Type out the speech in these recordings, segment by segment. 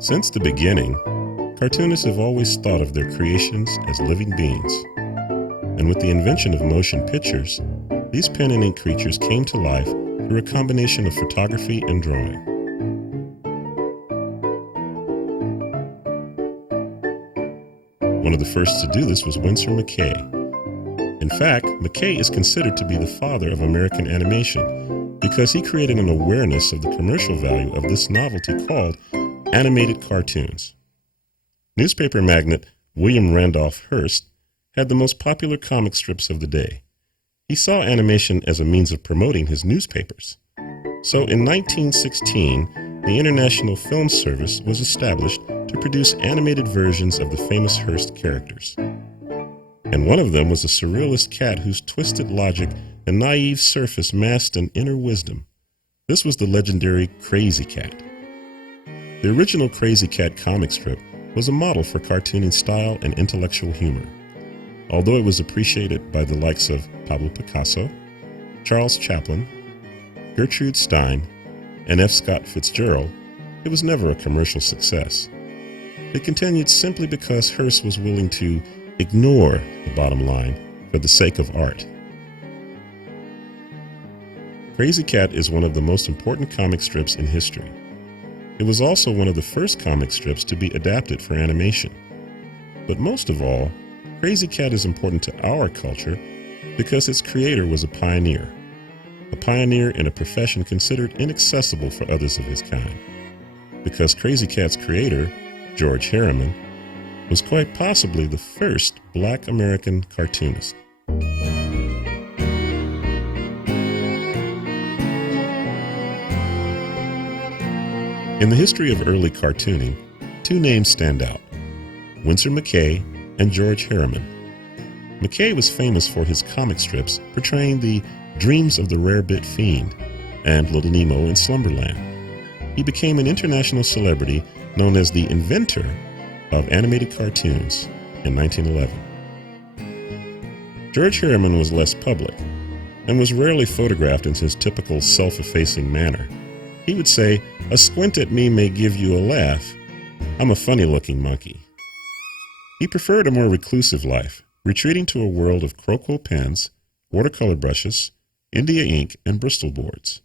Since the beginning, cartoonists have always thought of their creations as living beings. And with the invention of motion pictures, these pen and ink creatures came to life through a combination of photography and drawing. One of the first to do this was Winsor McCay. In fact, McCay is considered to be the father of American animation because he created an awareness of the commercial value of this novelty called animated cartoons. Newspaper magnate William Randolph Hearst had the most popular comic strips of the day. He saw animation as a means of promoting his newspapers. So in 1916, the International Film Service was established to produce animated versions of the famous Hearst characters. And one of them was a surrealist cat whose twisted logic and naive surface masked an inner wisdom. This was the legendary Krazy Kat. The original Krazy Kat comic strip was a model for cartooning style and intellectual humor. Although it was appreciated by the likes of Pablo Picasso, Charles Chaplin, Gertrude Stein, and F. Scott Fitzgerald, it was never a commercial success. It continued simply because Hearst was willing to ignore the bottom line for the sake of art. Krazy Kat is one of the most important comic strips in history. It was also one of the first comic strips to be adapted for animation. But most of all, Krazy Kat is important to our culture because its creator was a pioneer in a profession considered inaccessible for others of his kind. Because Krazy Kat's creator, George Herriman, was quite possibly the first Black American cartoonist. In the history of early cartooning, two names stand out: Winsor McCay and George Herriman. McCay was famous for his comic strips portraying the dreams of the rarebit fiend and Little Nemo in Slumberland. He became an international celebrity known as the inventor of animated cartoons in 1911. George Herriman was less public and was rarely photographed in his typical self-effacing manner. He would say, "A squint at me may give you a laugh. I'm a funny-looking monkey." He preferred a more reclusive life, retreating to a world of Crowquill pens, watercolor brushes, India ink, and Bristol boards.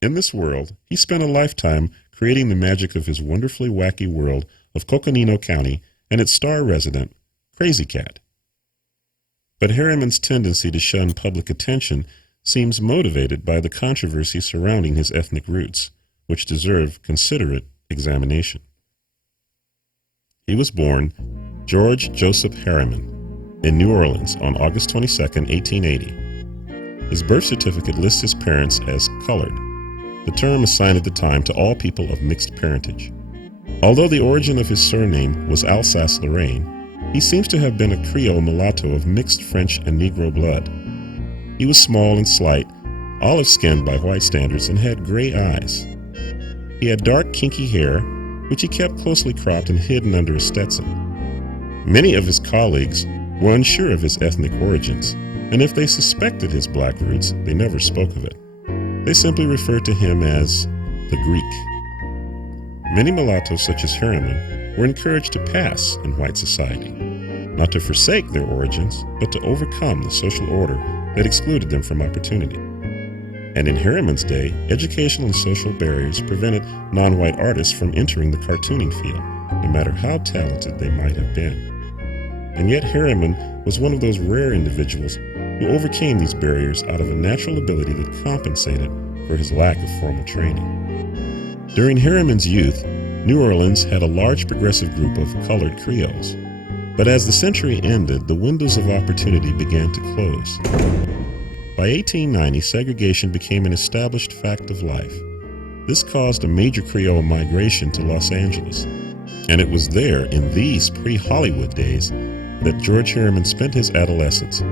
In this world, he spent a lifetime creating the magic of his wonderfully wacky world of Coconino County and its star resident, Krazy Kat. But Herriman's tendency to shun public attention seems motivated by the controversy surrounding his ethnic roots, which deserve considerate examination. He was born George Joseph Herriman in New Orleans on August 22, 1880. His birth certificate lists his parents as colored, the term assigned at the time to all people of mixed parentage. Although the origin of his surname was Alsace-Lorraine, he seems to have been a Creole mulatto of mixed French and Negro blood. He was small and slight, olive-skinned by white standards, and had gray eyes. He had dark, kinky hair, which he kept closely cropped and hidden under a Stetson. Many of his colleagues were unsure of his ethnic origins, and if they suspected his black roots, they never spoke of it. They simply referred to him as the Greek. Many mulattoes, such as Herriman, were encouraged to pass in white society, not to forsake their origins, but to overcome the social order that excluded them from opportunity. And in Herriman's day, educational and social barriers prevented non-white artists from entering the cartooning field, no matter how talented they might have been. And yet Herriman was one of those rare individuals who overcame these barriers out of a natural ability that compensated for his lack of formal training. During Herriman's youth, New Orleans had a large progressive group of colored Creoles. But as the century ended, the windows of opportunity began to close. By 1890, segregation became an established fact of life. This caused a major Creole migration to Los Angeles. And it was there, in these pre-Hollywood days, that George Herriman spent his adolescence,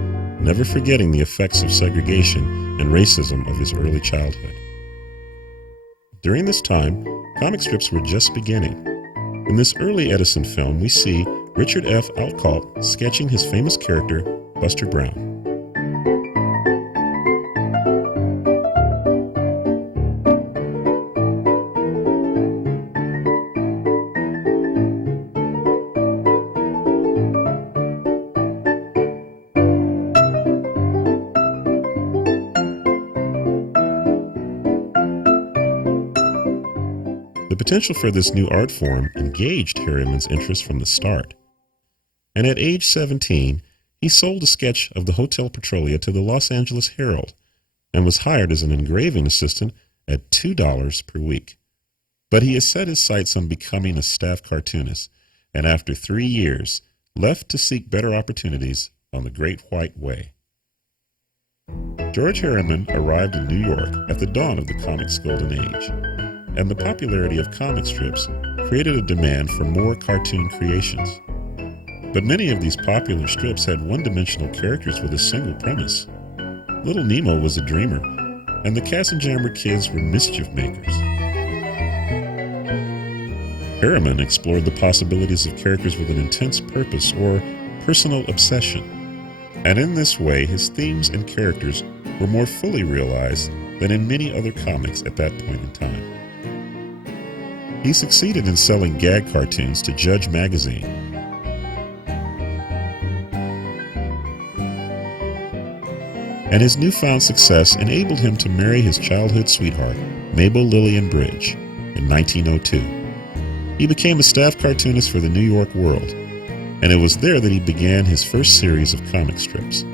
never forgetting the effects of segregation and racism of his early childhood. During this time, comic strips were just beginning. In this early Edison film, we see Richard F. Outcault sketching his famous character, Buster Brown. The potential for this new art form engaged Herriman's interest from the start. And at age 17, he sold a sketch of the Hotel Petrolia to the Los Angeles Herald and was hired as an engraving assistant at $2 per week. But he has set his sights on becoming a staff cartoonist, and after 3 years, left to seek better opportunities on the Great White Way. George Herriman arrived in New York at the dawn of the comics' golden age, and the popularity of comic strips created a demand for more cartoon creations. But many of these popular strips had one-dimensional characters with a single premise. Little Nemo was a dreamer, and the Katzenjammer Kids were mischief makers. Herriman explored the possibilities of characters with an intense purpose or personal obsession, and in this way his themes and characters were more fully realized than in many other comics at that point in time. He succeeded in selling gag cartoons to Judge Magazine, and his newfound success enabled him to marry his childhood sweetheart, Mabel Lillian Bridge, in 1902. He became a staff cartoonist for the New York World, and it was there that he began his first series of comic strips.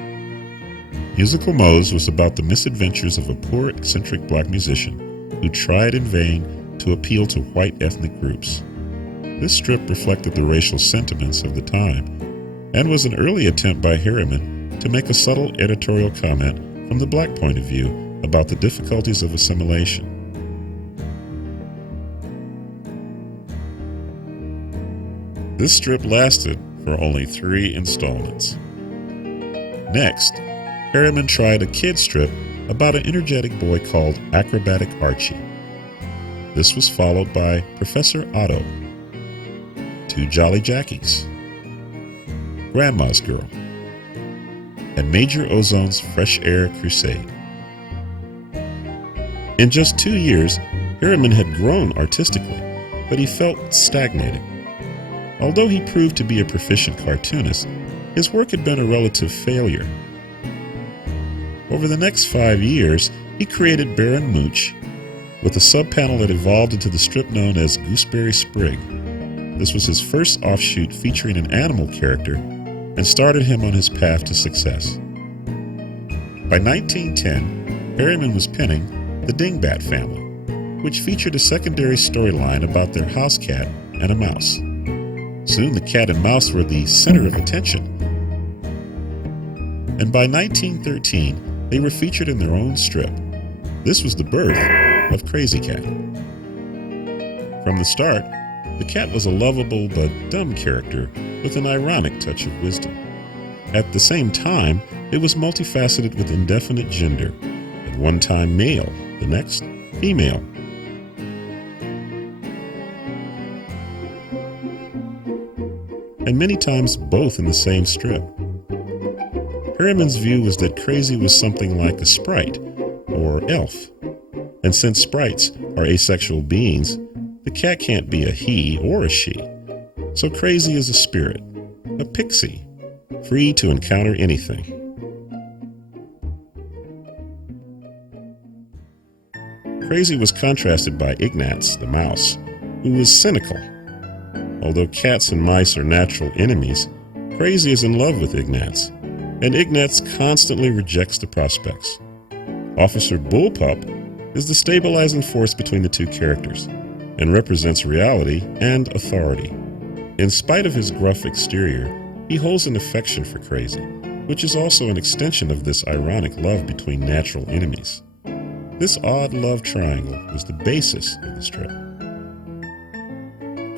Musical Moe's was about the misadventures of a poor, eccentric black musician who tried in vain to appeal to white ethnic groups. This strip reflected the racial sentiments of the time and was an early attempt by Herriman to make a subtle editorial comment from the black point of view about the difficulties of assimilation. This strip lasted for only 3 installments. Next, Herriman tried a kid's strip about an energetic boy called Acrobatic Archie. This was followed by Professor Otto, 2 Jolly Jackies, Grandma's Girl, and Major Ozone's Fresh Air Crusade. In just 2 years, Herriman had grown artistically, but he felt stagnated. Although he proved to be a proficient cartoonist, his work had been a relative failure. Over the next 5 years, he created Baron Mooch, with a subpanel that evolved into the strip known as Gooseberry Sprig. This was his first offshoot featuring an animal character and started him on his path to success. By 1910, Herriman was penning The Dingbat Family, which featured a secondary storyline about their house cat and a mouse. Soon the cat and mouse were the center of attention, and by 1913 they were featured in their own strip. This was the birth of Krazy Kat. From the start, the cat was a lovable but dumb character with an ironic touch of wisdom. At the same time, it was multifaceted with indefinite gender, at one time male, the next female. And many times both in the same strip. Herriman's view was that Krazy was something like a sprite, or elf. And since sprites are asexual beings, the cat can't be a he or a she. So Krazy is a spirit, a pixie, free to encounter anything. Krazy was contrasted by Ignatz, the mouse, who was cynical. Although cats and mice are natural enemies, Krazy is in love with Ignatz, and Ignatz constantly rejects the prospects. Officer Bullpup is the stabilizing force between the two characters, and represents reality and authority. In spite of his gruff exterior, he holds an affection for Krazy, which is also an extension of this ironic love between natural enemies. This odd love triangle was the basis of the strip.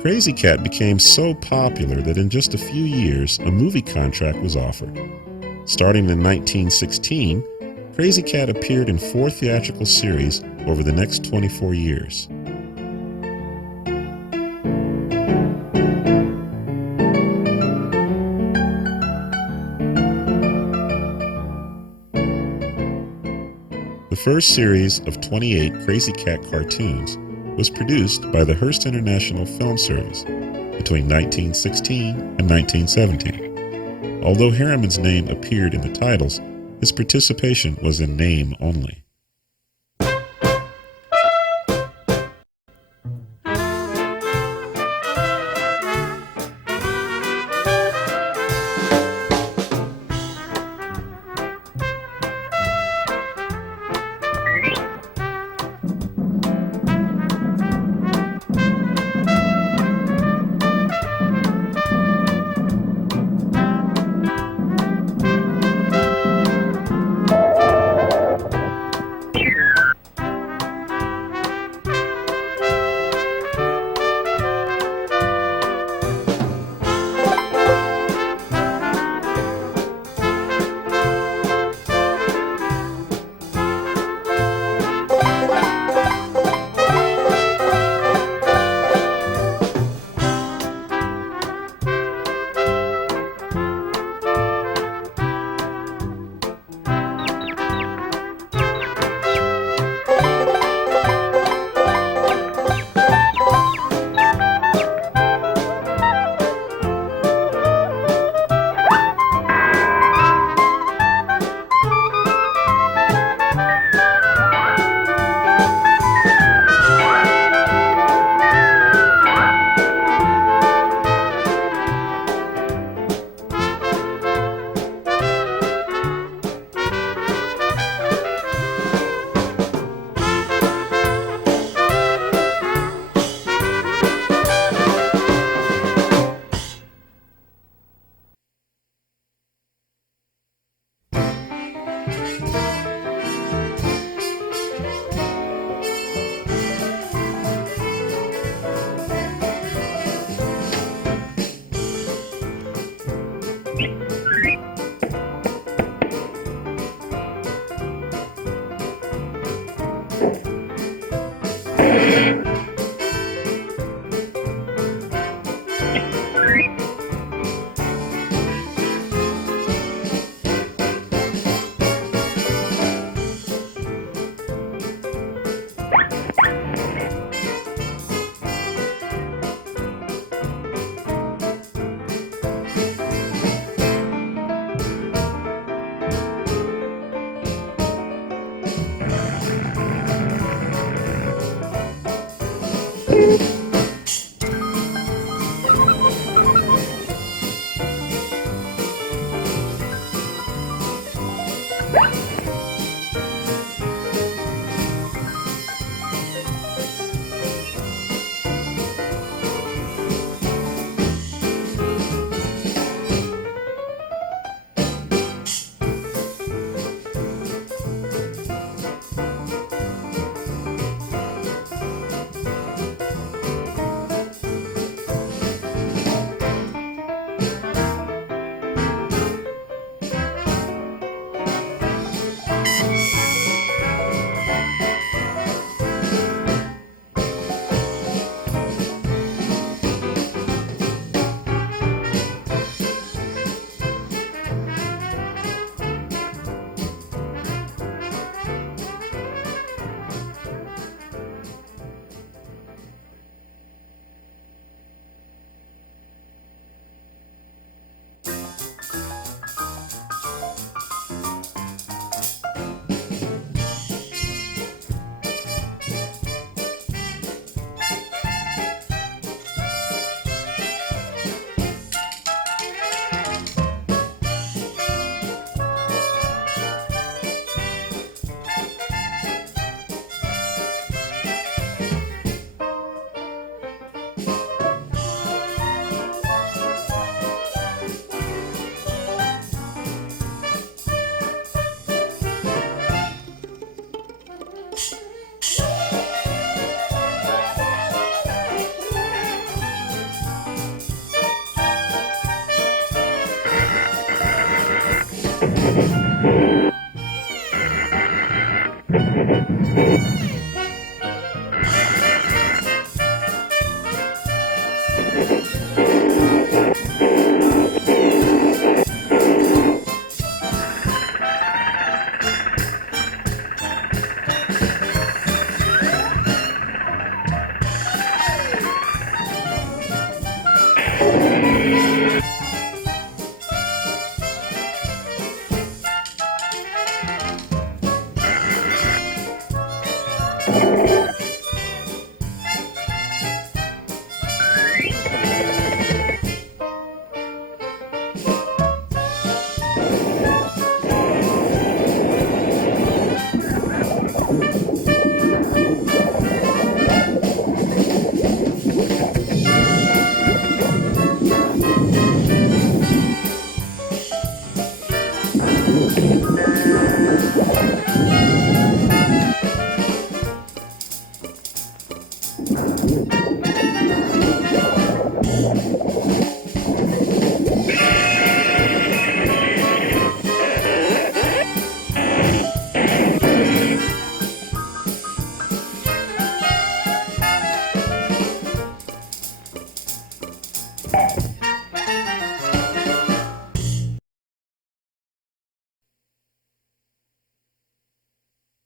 Krazy Kat became so popular that in just a few years, a movie contract was offered. Starting in 1916, Krazy Kat appeared in 4 theatrical series over the next 24 years. The first series of 28 Krazy Kat cartoons was produced by the Hearst International Film Service between 1916 and 1917. Although Herriman's name appeared in the titles, his participation was in name only.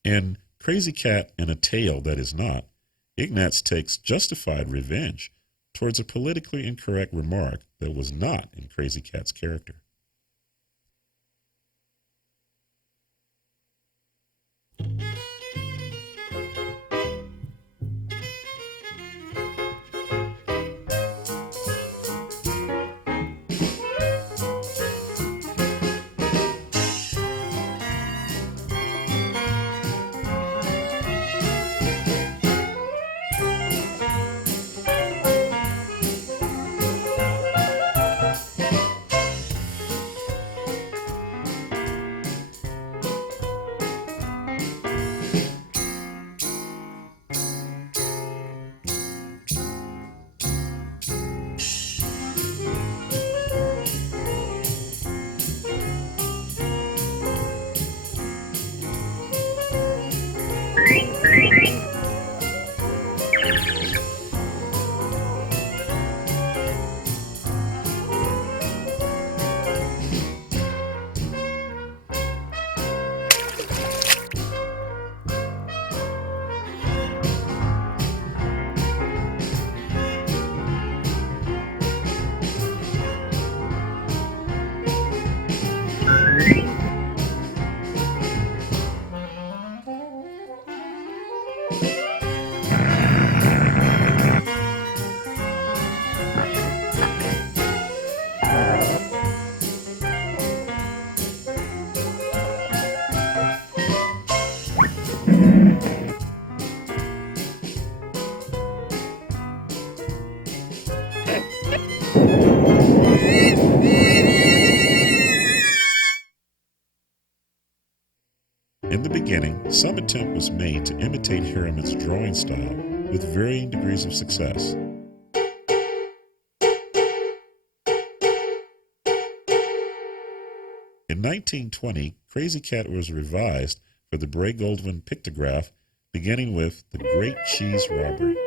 In Krazy Kat and a Tale That Is Not, Ignatz takes justified revenge towards a politically incorrect remark that was not in Krazy Kat's character. In the beginning, some attempt was made to imitate Herriman's drawing style with varying degrees of success. In 1920, Krazy Kat was revised for the Bray Goldwyn pictograph, beginning with The Great Cheese Robbery.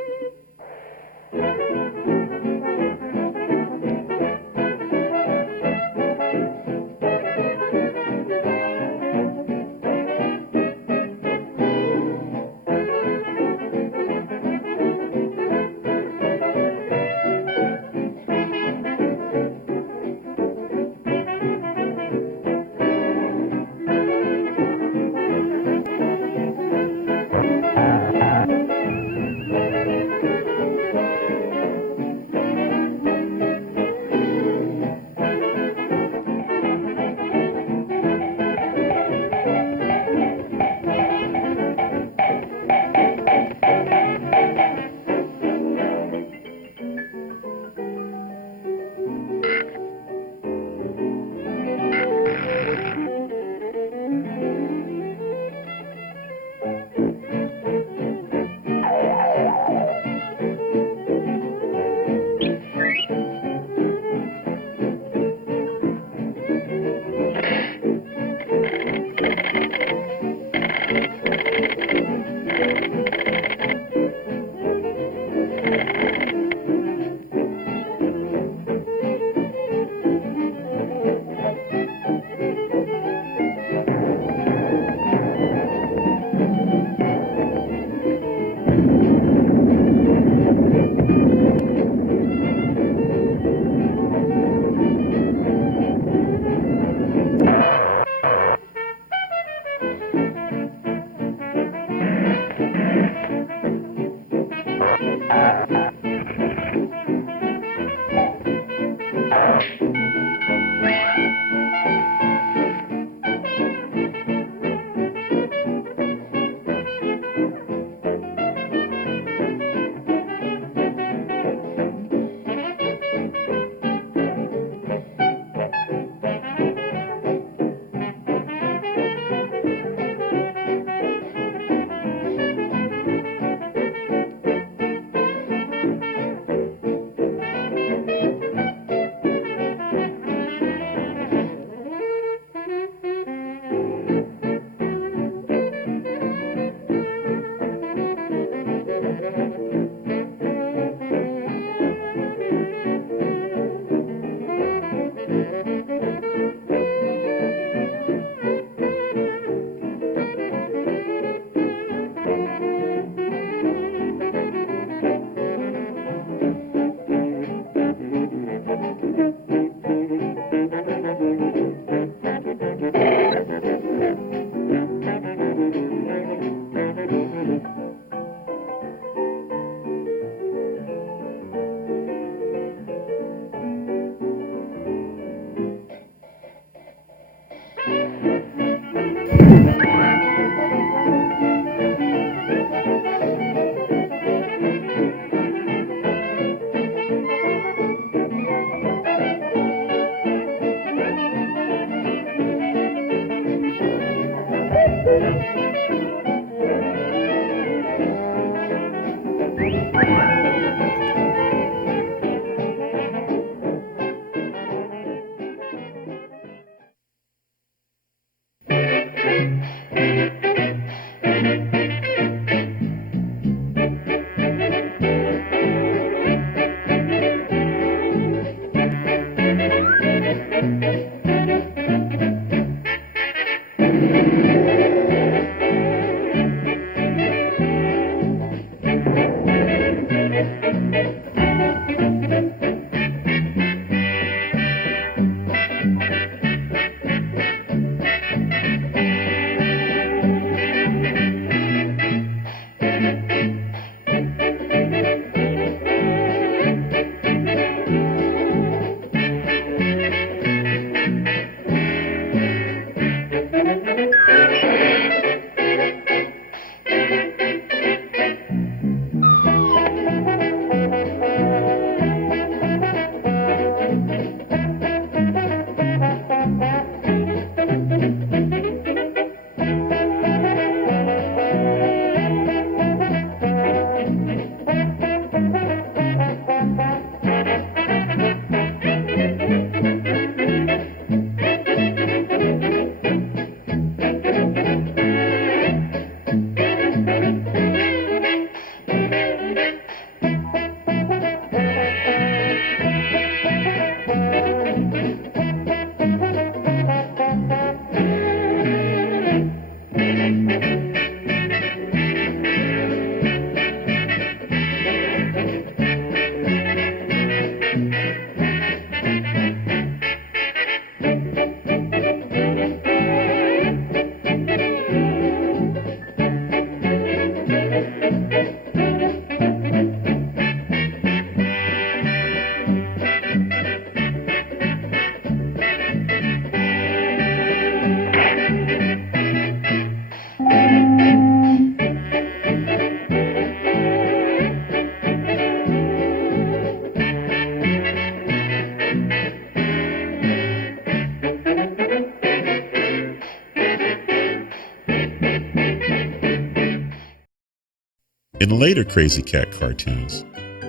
In later Krazy Kat cartoons,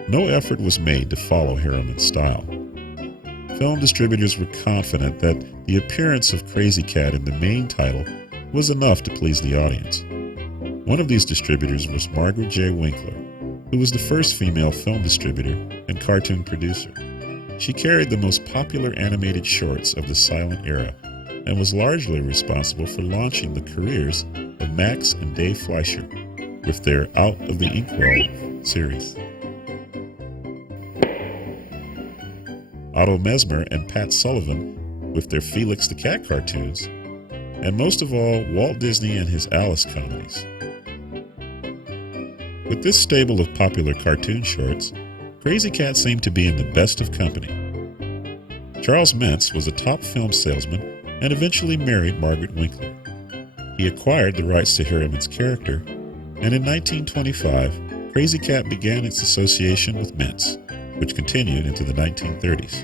no effort was made to follow Herriman's style. Film distributors were confident that the appearance of Krazy Kat in the main title was enough to please the audience. One of these distributors was Margaret J. Winkler, who was the first female film distributor and cartoon producer. She carried the most popular animated shorts of the silent era and was largely responsible for launching the careers of Max and Dave Fleischer with their Out of the Inkwell series. Otto Mesmer and Pat Sullivan with their Felix the Cat cartoons, and most of all, Walt Disney and his Alice comedies. With this stable of popular cartoon shorts, Krazy Kat seemed to be in the best of company. Charles Mentz was a top film salesman and eventually married Margaret Winkler. He acquired the rights to Herriman's character, and in 1925, Krazy Kat began its association with Mentz, which continued into the 1930s.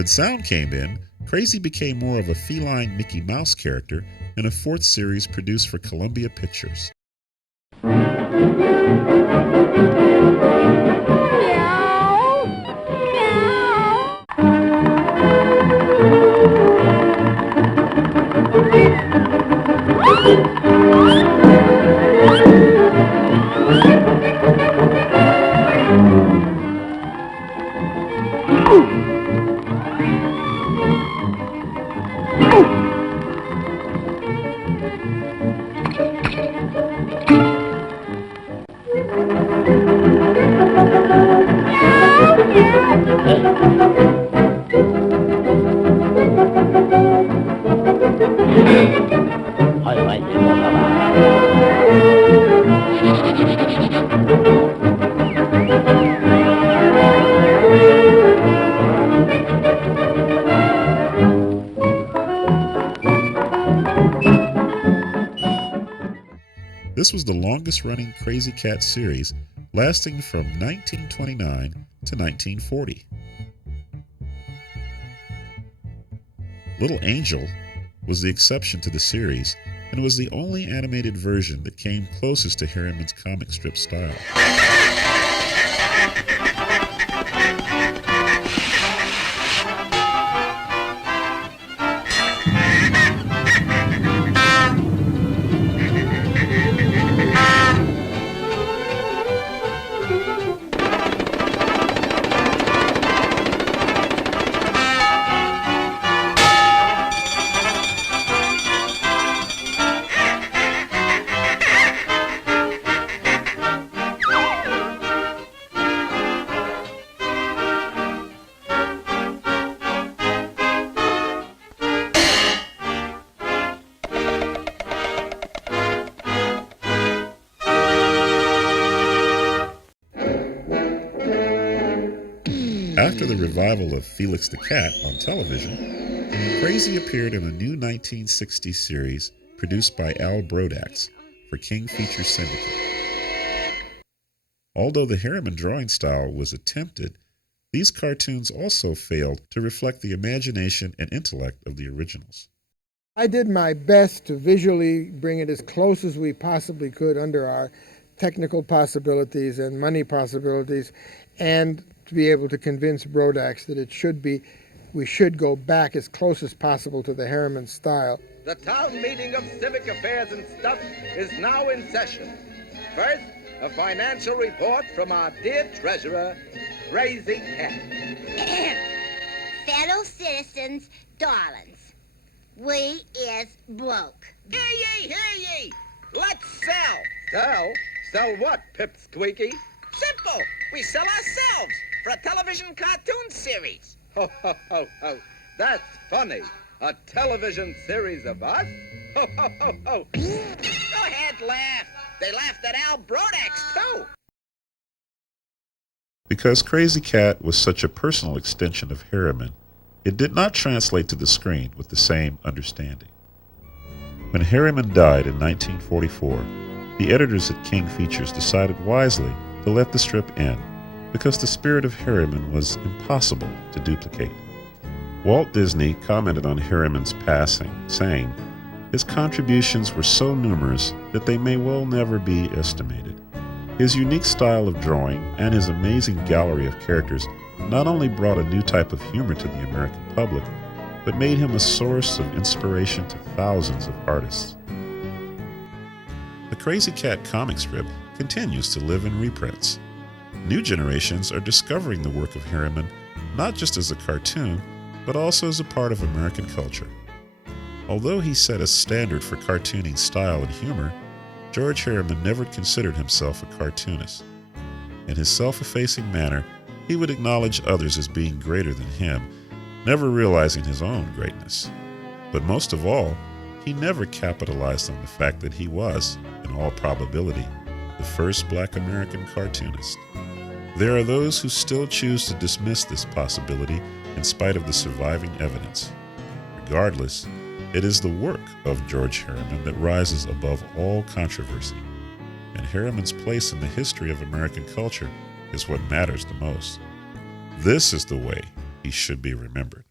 When sound came in, Krazy became more of a feline Mickey Mouse character in a fourth series produced for Columbia Pictures. This was the longest-running Krazy Kat series, lasting from 1929 to 1940. Little Angel was the exception to the series, and was the only animated version that came closest to Herriman's comic strip style. After the revival of Felix the Cat on television, Krazy appeared in a new 1960s series produced by Al Brodax for King Features Syndicate. Although the Herriman drawing style was attempted, these cartoons also failed to reflect the imagination and intellect of the originals. I did my best to visually bring it as close as we possibly could under our technical possibilities and money possibilities, and to be able to convince Brodax that we should go back as close as possible to the Herriman style. The town meeting of civic affairs and stuff is now in session. First, a financial report from our dear treasurer, Krazy Kat. Fellow citizens, darlings, we is broke. Hear ye, hear ye! Let's sell! Sell? Sell what, Pip Squeaky? Simple! We sell ourselves for a television cartoon series. Ho, ho, ho, ho. That's funny. A television series of us? Ho, ho, ho, ho. Go ahead, laugh. They laughed at Al Brodax, too. Because Krazy Kat was such a personal extension of Herriman, it did not translate to the screen with the same understanding. When Herriman died in 1944, the editors at King Features decided wisely to let the strip end because the spirit of Herriman was impossible to duplicate. Walt Disney commented on Herriman's passing, saying, "His contributions were so numerous that they may well never be estimated. His unique style of drawing and his amazing gallery of characters not only brought a new type of humor to the American public, but made him a source of inspiration to thousands of artists." The Krazy Kat comic strip continues to live in reprints. New generations are discovering the work of Herriman not just as a cartoon, but also as a part of American culture. Although he set a standard for cartooning style and humor, George Herriman never considered himself a cartoonist. In his self-effacing manner, he would acknowledge others as being greater than him, never realizing his own greatness. But most of all, he never capitalized on the fact that he was, in all probability, the first Black American cartoonist. There are those who still choose to dismiss this possibility in spite of the surviving evidence. Regardless, it is the work of George Herriman that rises above all controversy, and Herriman's place in the history of American culture is what matters the most. This is the way he should be remembered.